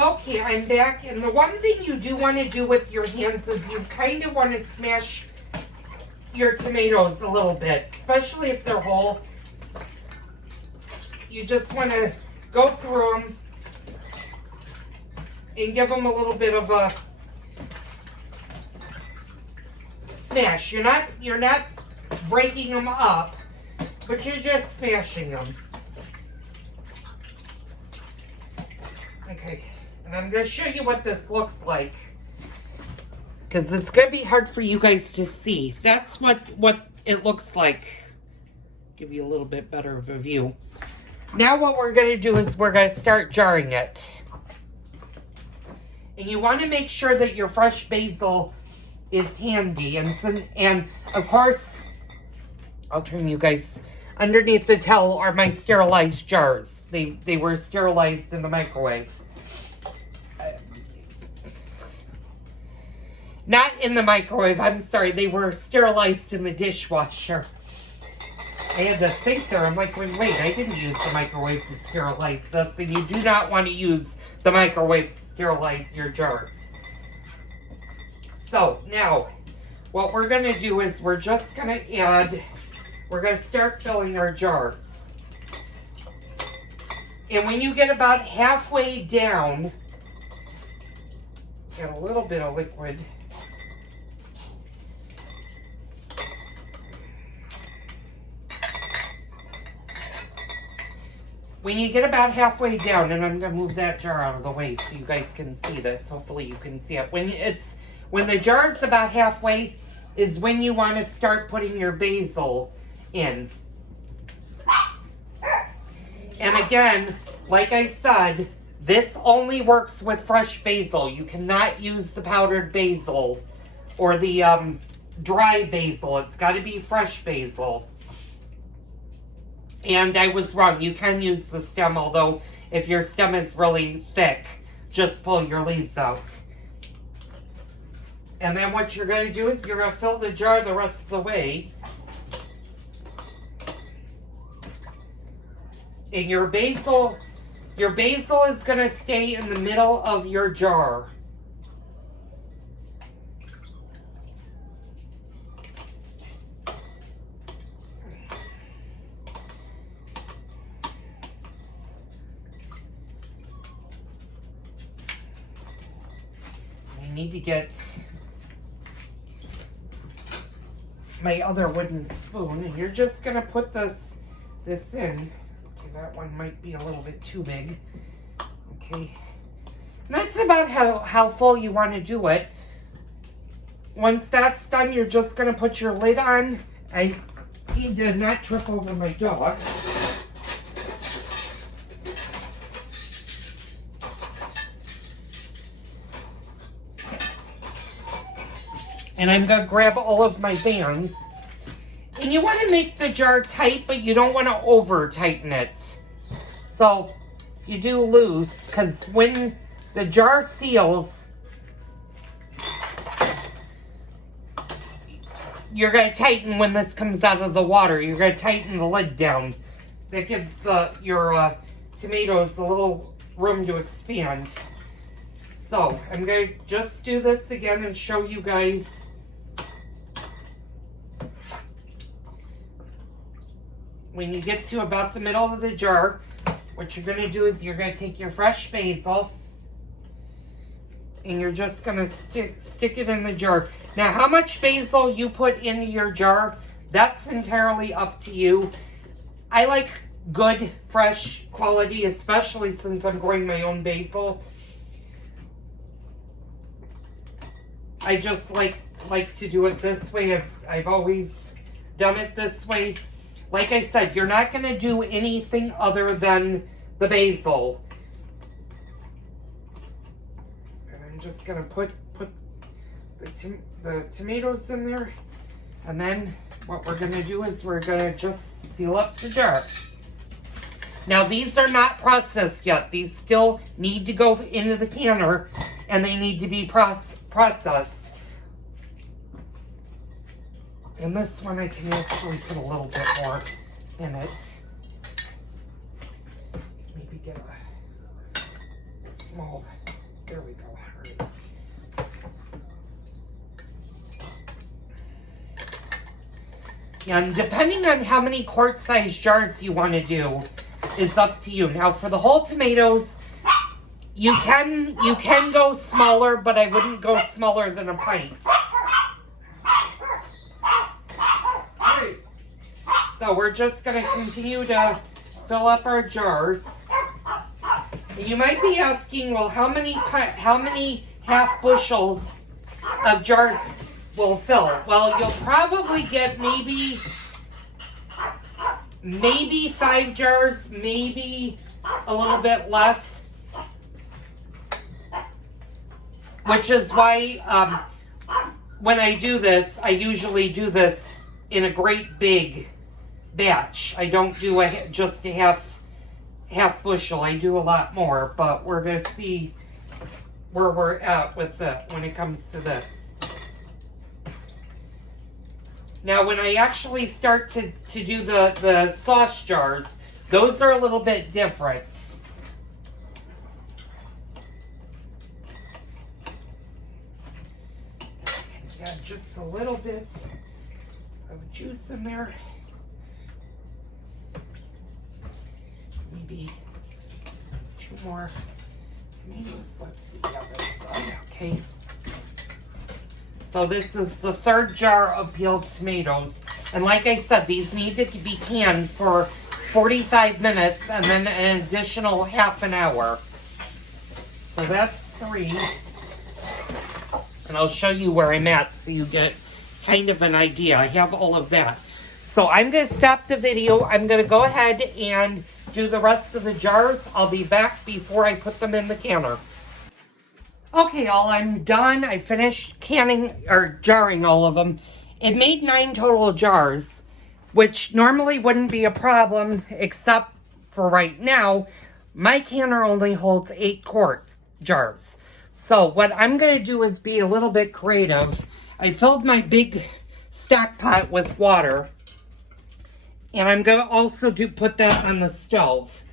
Okay, I'm back, and the one thing you do want to do with your hands is you kind of want to smash your tomatoes a little bit, especially if they're whole. You just want to go through them and give them a little bit of a smash. You're not breaking them up, but you're just smashing them. Okay, and I'm going to show you what this looks like, because it's going to be hard for you guys to see. That's what it looks like. Give you a little bit better of a view. Now what we're going to do is we're going to start jarring it. And you want to make sure that your fresh basil is handy. And of course, I'll turn you guys, underneath the towel are my sterilized jars. They were sterilized in the microwave. Not in the microwave, I'm sorry. They were sterilized in the dishwasher. I had to think there. I'm like, wait, I didn't use the microwave to sterilize this. And you do not want to use the microwave to sterilize your jars. So, now, what we're going to do is we're just going to we're going to start filling our jars. And when you get about halfway down, get a little bit of liquid. When you get about halfway down, and I'm going to move that jar out of the way so you guys can see this. Hopefully you can see it. When the jar is about halfway is when you want to start putting your basil in. And again, like I said, this only works with fresh basil. You cannot use the powdered basil or the dry basil. It's got to be fresh basil. And I was wrong. You can use the stem, although if your stem is really thick, just pull your leaves out. And then what you're going to do is you're going to fill the jar the rest of the way. And your basil is going to stay in the middle of your jar. I need to get my other wooden spoon, and you're just going to put this in. That one might be a little bit too big. Okay. And that's about how full you want to do it. Once that's done, you're just going to put your lid on. I need to not trip over my dog. And I'm going to grab all of my bands. And you want to make the jar tight, but you don't want to over tighten it. So if you do loose, because when the jar seals, you're going to tighten when this comes out of the water. You're going to tighten the lid down. That gives your tomatoes a little room to expand. So I'm going to just do this again and show you guys. When you get to about the middle of the jar, what you're going to do is you're going to take your fresh basil and you're just going to stick it in the jar. Now, how much basil you put into your jar, that's entirely up to you. I like good, fresh quality, especially since I'm growing my own basil. I just like to do it this way. I've always done it this way. Like I said, you're not going to do anything other than the basil. And I'm just going to put the tomatoes in there. And then what we're going to do is we're going to just seal up the jar. Now these are not processed yet. These still need to go into the canner and they need to be processed. And this one I can actually put a little bit more in it. Maybe get a small. There we go. All right. And depending on how many quart-sized jars you want to do, is up to you. Now, for the whole tomatoes, you can go smaller, but I wouldn't go smaller than a pint. So we're just going to continue to fill up our jars. You might be asking, well, how many half bushels of jars will fill? Well, you'll probably get maybe 5 jars, maybe a little bit less. Which is why when I do this, I usually do this in a great big batch. I don't do just a half bushel. I do a lot more, but we're going to see where we're at with it when it comes to this. Now, when I actually start to do the sauce jars, those are a little bit different. Add just a little bit of juice in there. Maybe 2 more tomatoes. Let's see how this goes. Okay. So this is the 3rd jar of peeled tomatoes. And like I said, these needed to be canned for 45 minutes and then an additional half an hour. So that's 3. And I'll show you where I'm at so you get kind of an idea. I have all of that. So I'm going to stop the video. I'm going to go ahead and do the rest of the jars. I'll be back before I put them in the canner. Okay, y'all, I'm done. I finished canning or jarring all of them. It made 9 total jars, which normally wouldn't be a problem, except for right now, my canner only holds 8 quart jars. So what I'm going to do is be a little bit creative. I filled my big stock pot with water. And I'm going to also put that on the stove.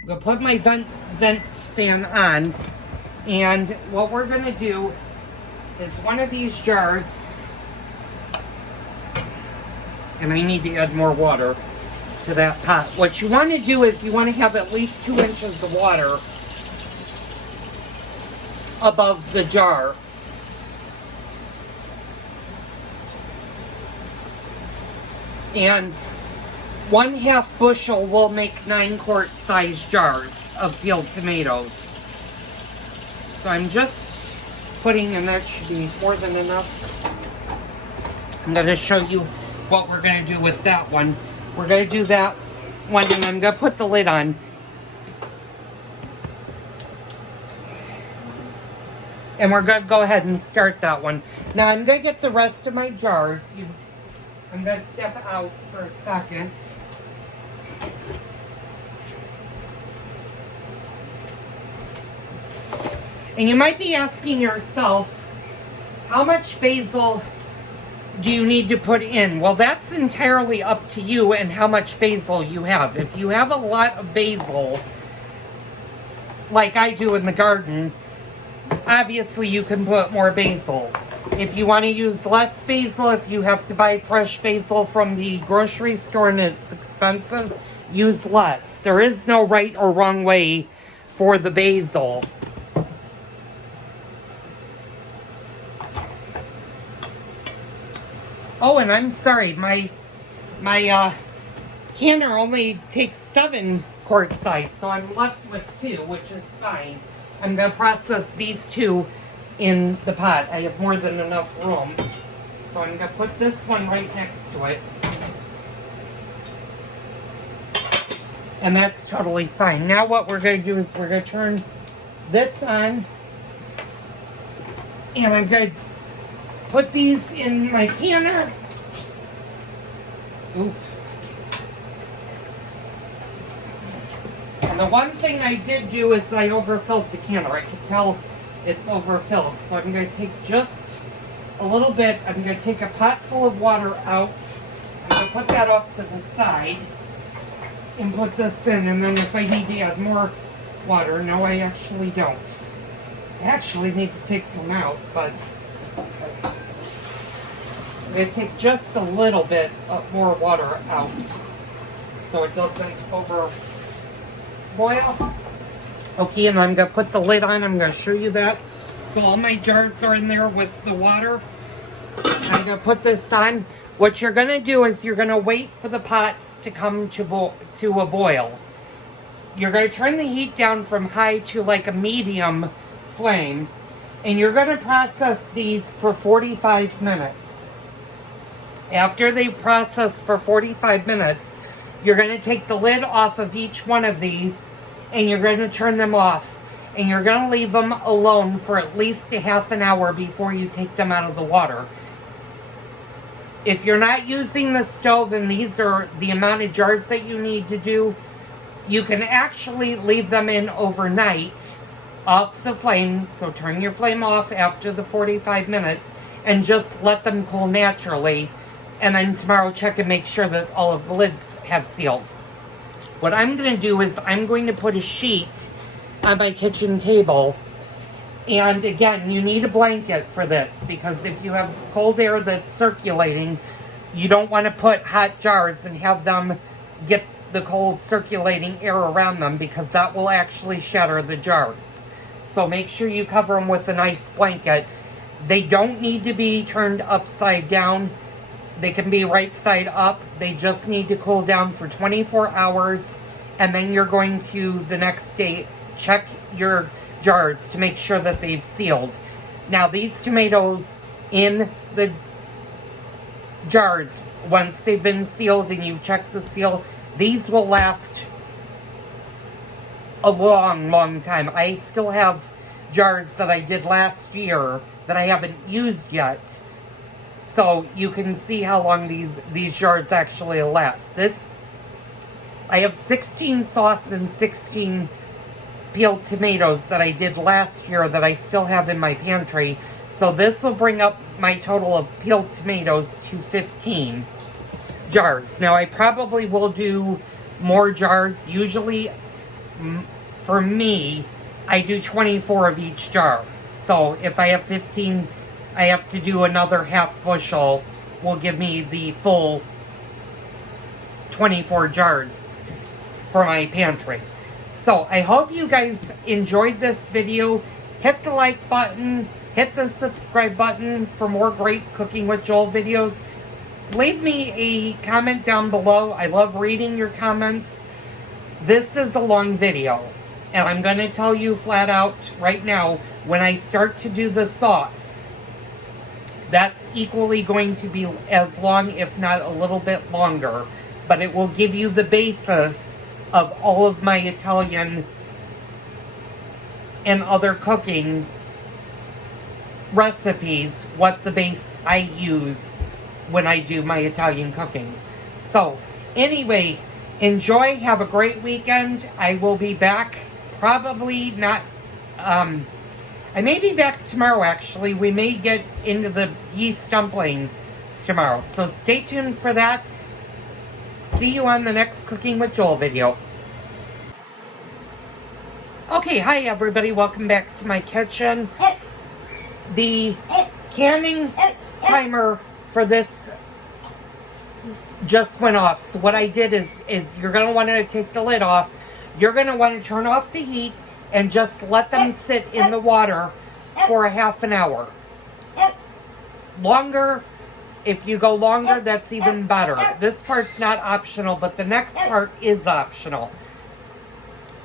I'm going to put my vent fan on. And what we're going to do is one of these jars. And I need to add more water to that pot. What you want to do is you want to have at least 2 inches of water above the jar. And 1/2 bushel will make 9 quart size jars of peeled tomatoes. So I'm just putting, and that should be more than enough. I'm going to show you what we're going to do with that one. We're going to do that one, and I'm going to put the lid on. And we're going to go ahead and start that one. Now I'm going to get the rest of my jars. I'm going to step out for a second. And you might be asking yourself, how much basil do you need to put in? Well, that's entirely up to you and how much basil you have. If you have a lot of basil, like I do in the garden, obviously you can put more basil. If you want to use less basil, if you have to buy fresh basil from the grocery store and it's expensive, use less. There is no right or wrong way for the basil. Oh, and I'm sorry, my canner only takes 7 quart size, so I'm left with 2, which is fine. I'm going to process these 2 in the pot. I have more than enough room. So I'm going to put this one right next to it. And that's totally fine. Now what we're going to do is we're going to turn this on. And I'm going to put these in my canner. Oops. And the one thing I did do is I overfilled the canner. I could tell it's overfilled. So I'm going to take just a little bit. I'm going to take a pot full of water out. I'm going to put that off to the side and put this in. And then if I need to add more water. No, I actually don't. I actually need to take some out, but okay. I'm going to take just a little bit more water out so it doesn't over boil. Okay, and I'm going to put the lid on. I'm going to show you that. So all my jars are in there with the water. I'm going to put this on. What you're going to do is you're going to wait for the pots to come to a boil. You're going to turn the heat down from high to like a medium flame. And you're going to process these for 45 minutes. After they process for 45 minutes, you're going to take the lid off of each one of these and you're going to turn them off. And you're going to leave them alone for at least a half an hour before you take them out of the water. If you're not using the stove and these are the amount of jars that you need to do, you can actually leave them in overnight off the flame. So turn your flame off after the 45 minutes and just let them cool naturally. And then tomorrow check and make sure that all of the lids have sealed. What I'm going to do is I'm going to put a sheet on my kitchen table. And again, you need a blanket for this because if you have cold air that's circulating, you don't want to put hot jars and have them get the cold circulating air around them because that will actually shatter the jars. So make sure you cover them with a nice blanket. They don't need to be turned upside down. They can be right side up. They just need to cool down for 24 hours. And then you're going to, the next day, check your jars to make sure that they've sealed. Now, these tomatoes in the jars, once they've been sealed and you check the seal, these will last a long, long time. I still have jars that I did last year that I haven't used yet. So you can see how long these jars actually last. I have 16 sauce and 16 peeled tomatoes that I did last year that I still have in my pantry. So this will bring up my total of peeled tomatoes to 15 jars. Now I probably will do more jars. Usually for me, I do 24 of each jar. So if I have 15, I have to do another half bushel, will give me the full 24 jars for my pantry. So I hope you guys enjoyed this video. Hit the like button, hit the subscribe button for more great Cooking with Joel videos. Leave me a comment down below. I love reading your comments. This is a long video, and I'm going to tell you flat out right now, when I start to do the sauce, that's equally going to be as long, if not a little bit longer. But it will give you the basis of all of my Italian and other cooking recipes, what the base I use when I do my Italian cooking. So, anyway, enjoy, have a great weekend. I will be back, probably not, I may be back tomorrow actually. We may get into the yeast dumplings tomorrow. So stay tuned for that. See you on the next Cooking with Joel video. Okay, hi everybody. Welcome back to my kitchen. The canning timer for this just went off. So what I did is you're going to want to take the lid off. You're going to want to turn off the heat and just let them sit in the water for a half an hour. Longer, if you go longer, that's even better. This part's not optional, but the next part is optional.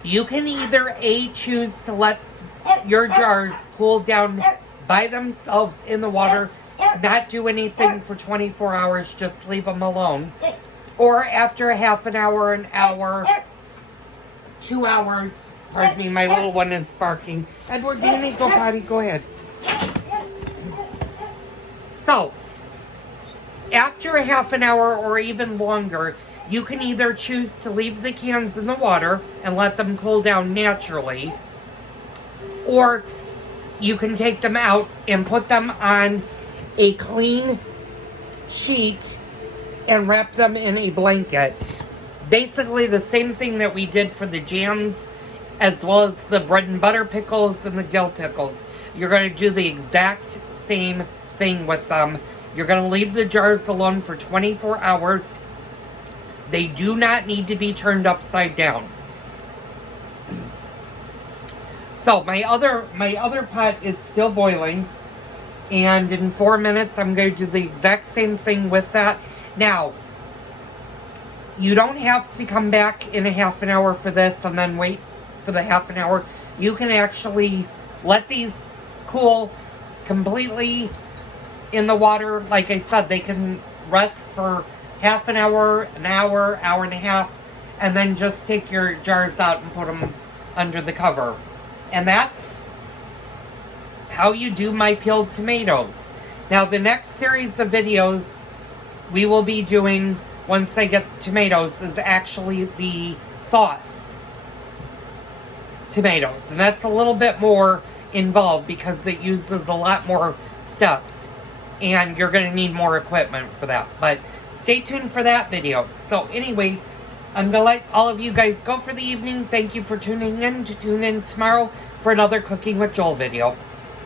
You can either choose to let your jars cool down by themselves in the water, not do anything for 24 hours, just leave them alone. Or after a half an hour, 2 hours, pardon me, my little one is barking. Edward, do you need to go potty? Go ahead. So, after a half an hour or even longer, you can either choose to leave the cans in the water and let them cool down naturally, or you can take them out and put them on a clean sheet and wrap them in a blanket. Basically the same thing that we did for the jams as well as the bread and butter pickles and the dill pickles. You're going to do the exact same thing with them. You're going to leave the jars alone for 24 hours. They do not need to be turned upside down. So my other pot is still boiling, and in 4 minutes I'm going to do the exact same thing with that. Now, you don't have to come back in a half an hour for this and then wait for the half an hour. You can actually let these cool completely in the water. Like I said, they can rest for half an hour, hour and a half, and then just take your jars out and put them under the cover. And that's how you do my peeled tomatoes. Now, the next series of videos we will be doing, once I get the tomatoes, is actually the sauce tomatoes. And that's a little bit more involved because it uses a lot more steps. And you're going to need more equipment for that. But stay tuned for that video. So anyway, I'm going to let all of you guys go for the evening. Thank you for tuning in. Tune in tomorrow for another Cooking with Joel video.